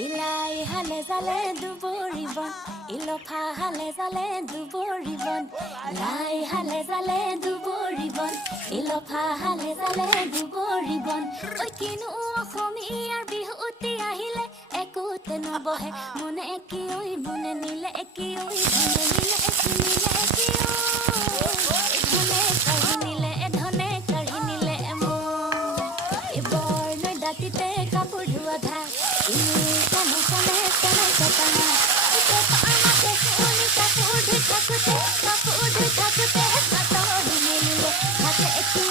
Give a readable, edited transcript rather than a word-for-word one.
ইলাই হালে জালে দুবৰিবন ইলফা হালে জালে দুবৰিবন লাই হালে জালে দুবৰিবন ইলফা হালে জালে দুবৰিবন ঐ কিনো অসমীয়াৰ বিহুতি আহিলে একোতে নবহে মনে একি ঐ মনে নিলে একি ঐ মনে নিলে একি ধনে কাঢ়ি নিলে এই বৰ্ণ দাঁতিতে কাপোৰ ধোৱা ঘাট কানে কানে কানে কানে আমাকে শুনি কাপোৰ ধুই থাকোতে হাতত মিলিলে হাতে একি